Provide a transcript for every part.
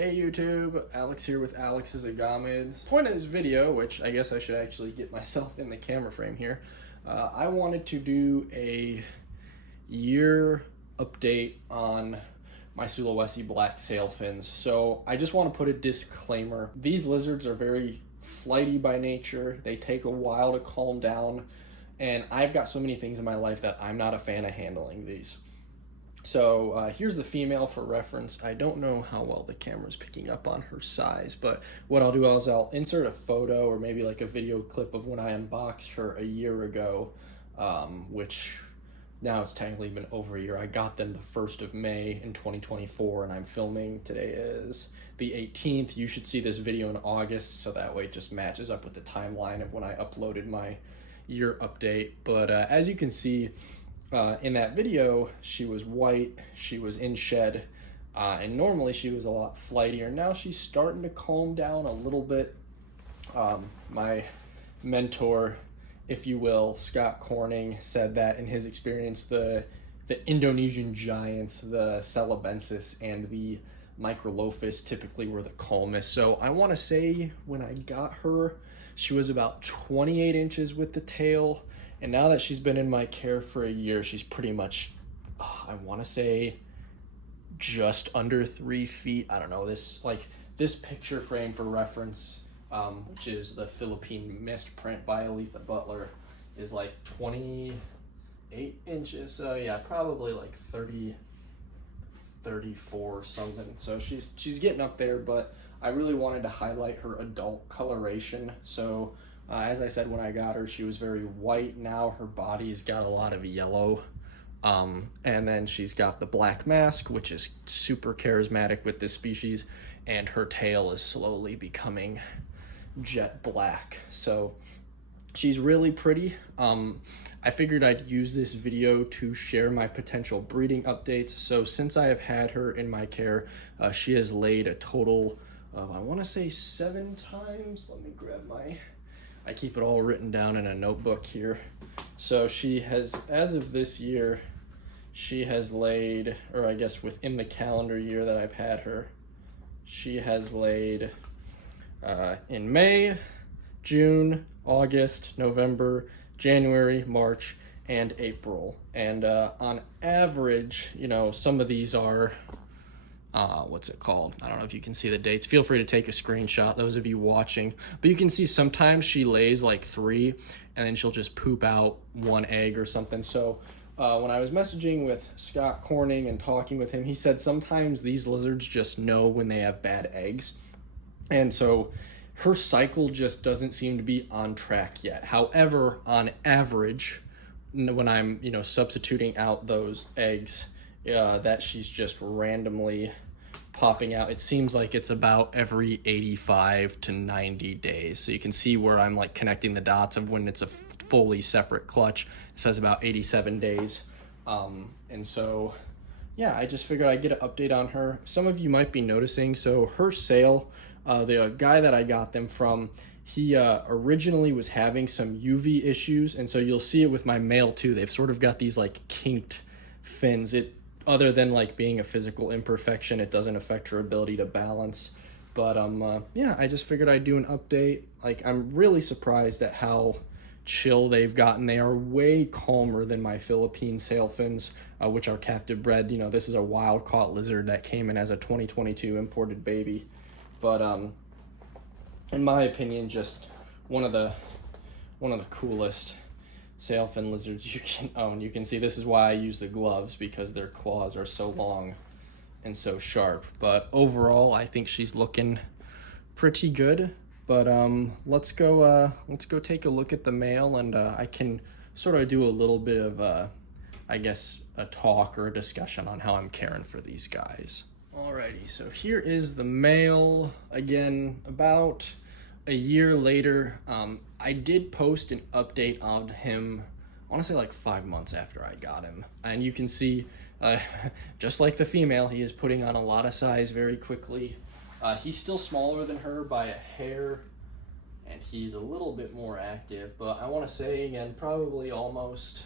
Hey YouTube, Alex here with Alex's Agamids. Point of this video, which I guess I should actually get myself in the camera frame here, I wanted to do a year update on my Sulawesi black sailfins. So I just want to put a disclaimer. These lizards are very flighty by nature. They take a while to calm down, and I've got so many things in my life that I'm not a fan of handling these. So here's the female for reference. I don't know how well the camera's picking up on her size, but what I'll do is I'll insert a photo or maybe like a video clip of when I unboxed her a year ago, which now it's technically been over a year. I got them the 1st of May in 2024, and I'm filming. Today is the 18th. You should see this video in August, so that way it just matches up with the timeline of when I uploaded my year update. But as you can see, in that video, she was white, she was in shed, and normally she was a lot flightier. Now she's starting to calm down a little bit. My mentor, if you will, Scott Corning, said that in his experience, the Indonesian giants, the Celebensis and the Microlophus typically were the calmest. So I want to say when I got her, she was about 28 inches with the tail. And now that she's been in my care for a year, she's pretty much, I want to say, just under 3 feet. I don't know, this picture frame for reference, which is the Philippine mist print by Aletha Butler, is like 28 inches. So yeah, probably like 30, 34 or something. So she's getting up there, but I really wanted to highlight her adult coloration. So as I said, when I got her, she was very white. Now her body's got a lot of yellow. And then she's got the black mask, which is super charismatic with this species. And her tail is slowly becoming jet black. So she's really pretty. I figured I'd use this video to share my potential breeding updates. So since I have had her in my care, she has laid a total of, I want to say 7 times. Let me grab I keep it all written down in a notebook here. So she has, as of this year, she has laid, or I guess within the calendar year that I've had her, she has laid in May, June, August, November, January, March, and April. And on average, you know, some of these are, what's it called? I don't know if you can see the dates. Feel free to take a screenshot, those of you watching. But you can see sometimes she lays like 3, and then she'll just poop out 1 egg or something. So when I was messaging with Scott Corning and talking with him, he said sometimes these lizards just know when they have bad eggs. And so her cycle just doesn't seem to be on track yet. However, on average, when I'm, you know, substituting out those eggs, that she's just randomly popping out, it seems like it's about every 85 to 90 days. So you can see where I'm like connecting the dots of when it's a fully separate clutch. It says about 87 days. And so, yeah, I just figured I'd get an update on her. Some of you might be noticing, so her sale, the guy that I got them from, he originally was having some UV issues. And so you'll see it with my male too. They've sort of got these like kinked fins. Other than like being a physical imperfection, it doesn't affect her ability to balance. But yeah, I just figured I'd do an update. Like, I'm really surprised at how chill they've gotten. They are way calmer than my Philippine sailfins, which are captive bred. You know, this is a wild caught lizard that came in as a 2022 imported baby. But in my opinion, just one of the coolest sailfin lizards you can own. You can see this is why I use the gloves, because their claws are so long and so sharp. But overall, I think she's looking pretty good. But let's go take a look at the male, and I can sort of do a little bit of I guess a talk or a discussion on how I'm caring for these guys. Alrighty, so here is the male. Again, about a year later. I did post an update on him, I want to say like 5 months after I got him. And you can see, just like the female, he is putting on a lot of size very quickly. He's still smaller than her by a hair, and he's a little bit more active. But I want to say, again, probably almost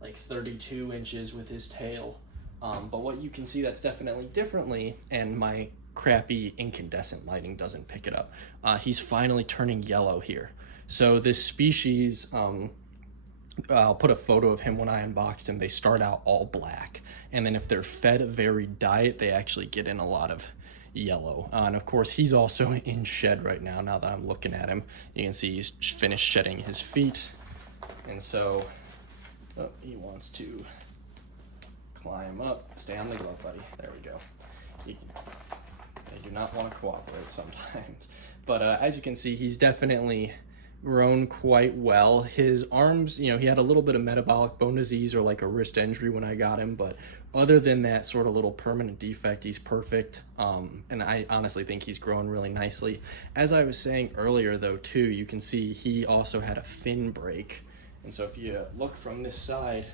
like 32 inches with his tail. But what you can see that's definitely differently, and my crappy incandescent lighting doesn't pick it up, he's finally turning yellow here. So this species, I'll put a photo of him when I unboxed him. They start out all black, and then if they're fed a varied diet, they actually get in a lot of yellow. And of course, he's also in shed right now. Now that I'm looking at him, you can see he's finished shedding his feet, and so he wants to climb up. Stay on the glove, buddy. There we go. They do not want to cooperate sometimes. But as you can see, he's definitely grown quite well. His arms, you know, he had a little bit of metabolic bone disease or like a wrist injury when I got him, but other than that sort of little permanent defect, he's perfect. And I honestly think he's grown really nicely. As I was saying earlier though too, you can see he also had a fin break. And so if you look from this side,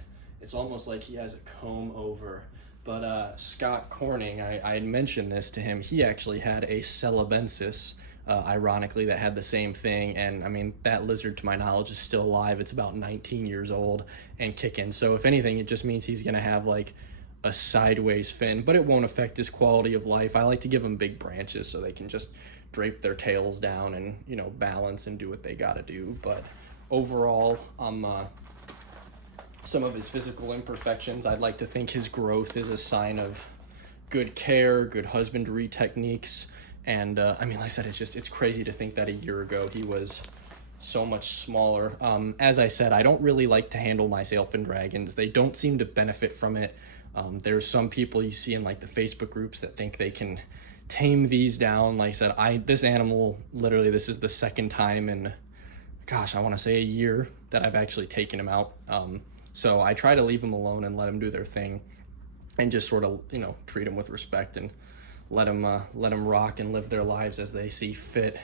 it's almost like he has a comb over. But Scott Corning, I had mentioned this to him, he actually had a Celebensis, ironically, that had the same thing. And I mean, that lizard, to my knowledge, is still alive. It's about 19 years old and kicking. So if anything, it just means he's gonna have like a sideways fin, but it won't affect his quality of life. I like to give them big branches so they can just drape their tails down and, you know, balance and do what they gotta do. But overall, some of his physical imperfections, I'd like to think his growth is a sign of good care, good husbandry techniques. And I mean, like I said, it's crazy to think that a year ago he was so much smaller. As I said, I don't really like to handle my Sailfin dragons. They don't seem to benefit from it. There's some people you see in like the Facebook groups that think they can tame these down. Like I said, this animal, literally, this is the second time in, gosh, I want to say a year that I've actually taken him out. So I try to leave them alone and let them do their thing and just sort of, you know, treat them with respect and let them rock and live their lives as they see fit.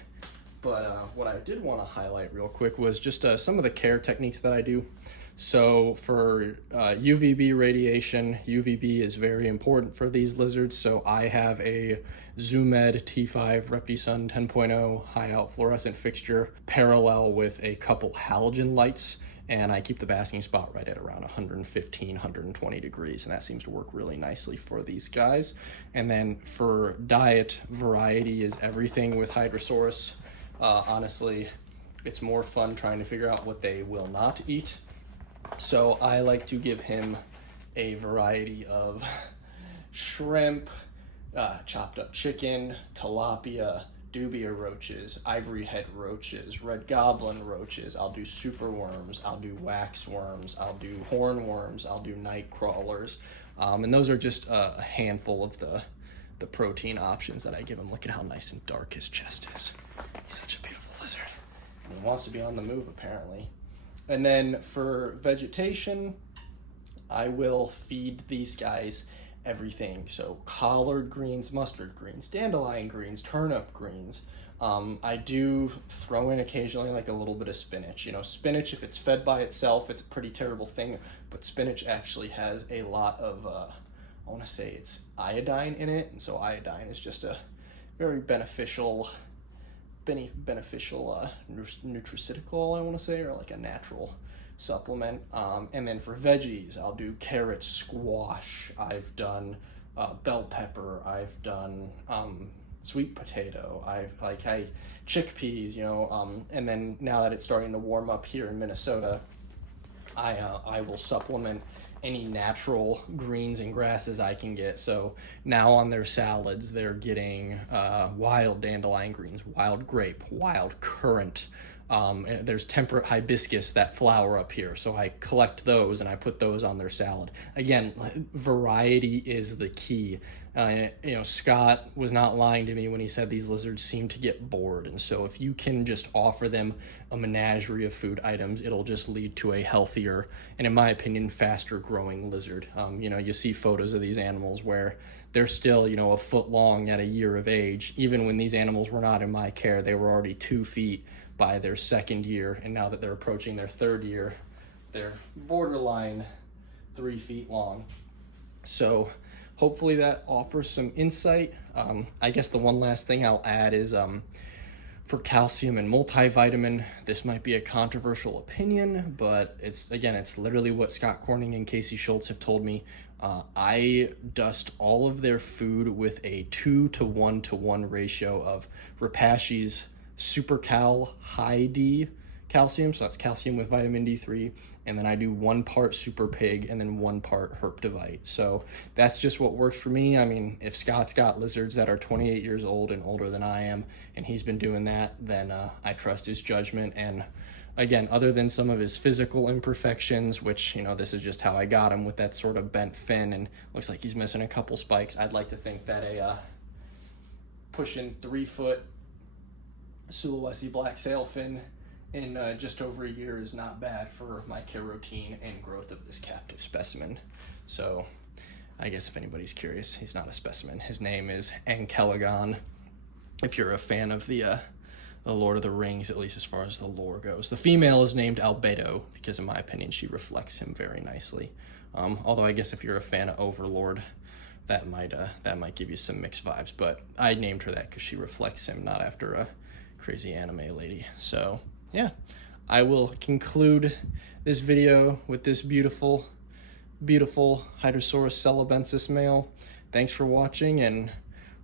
But what I did want to highlight real quick was just some of the care techniques that I do. So for UVB radiation, UVB is very important for these lizards. So I have a Zoomed T5 RepiSun 10.0 high out fluorescent fixture parallel with a couple halogen lights. And I keep the basking spot right at around 115, 120 degrees, and that seems to work really nicely for these guys. And then for diet, variety is everything with Hydrosaurus. Honestly, it's more fun trying to figure out what they will not eat. So I like to give him a variety of shrimp, chopped up chicken, tilapia, dubia roaches, ivory head roaches, red goblin roaches. I'll do super worms, I'll do wax worms, I'll do horn worms, I'll do night crawlers. And those are just a handful of the protein options that I give him. Look at how nice and dark his chest is. He's such a beautiful lizard. And he wants to be on the move, apparently. And then for vegetation, I will feed these guys everything. So collard greens, mustard greens, dandelion greens, turnip greens. I do throw in occasionally like a little bit of spinach. You know, spinach, if it's fed by itself, it's a pretty terrible thing, but spinach actually has a lot of, I want to say it's iodine in it, and so iodine is just a very beneficial nutraceutical, I want to say, or like a natural supplement. And then for veggies, I'll do carrots, squash, I've done bell pepper, I've done sweet potato, chickpeas, you know, and then now that it's starting to warm up here in Minnesota, I will supplement any natural greens and grasses I can get. So now on their salads, they're getting wild dandelion greens, wild grape, wild currant. There's temperate hibiscus that flower up here, so I collect those and I put those on their salad. Again, variety is the key. You know, Scott was not lying to me when he said these lizards seem to get bored, and so if you can just offer them a menagerie of food items, it'll just lead to a healthier and, in my opinion, faster growing lizard. You know, you see photos of these animals where they're still, you know, a foot long at a year of age. Even when these animals were not in my care, they were already 2 feet by their second year, and now that they're approaching their third year, they're borderline 3 feet long. So hopefully that offers some insight. I guess the one last thing I'll add is for calcium and multivitamin. This might be a controversial opinion, but it's literally what Scott Corning and Casey Schultz have told me. I dust all of their food with a 2-to-1-to-1 ratio of Repashy's Super Cal High D calcium, so that's calcium with vitamin D3, and then I do 1 part Super Pig and then 1 part Herptovite. So that's just what works for me. I mean, if Scott's got lizards that are 28 years old and older than I am, and he's been doing that, then I trust his judgment. And again, other than some of his physical imperfections, which, you know, this is just how I got him with that sort of bent fin and looks like he's missing a couple spikes, I'd like to think that a pushing 3-foot Sulawesi black sailfin in just over a year is not bad for my care routine and growth of this captive specimen. So I guess if anybody's curious, he's not a specimen. His name is Ankelagon. If you're a fan of the Lord of the Rings, at least as far as the lore goes. The female is named Albedo because, in my opinion, she reflects him very nicely. Although I guess if you're a fan of Overlord, that might give you some mixed vibes. But I named her that because she reflects him, not after a crazy anime lady. So yeah, I will conclude this video with this beautiful, beautiful Hydrosaurus celebensis male. Thanks for watching, and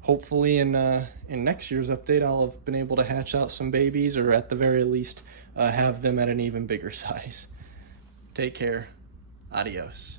hopefully in next year's update, I'll have been able to hatch out some babies, or at the very least, have them at an even bigger size. Take care. Adios.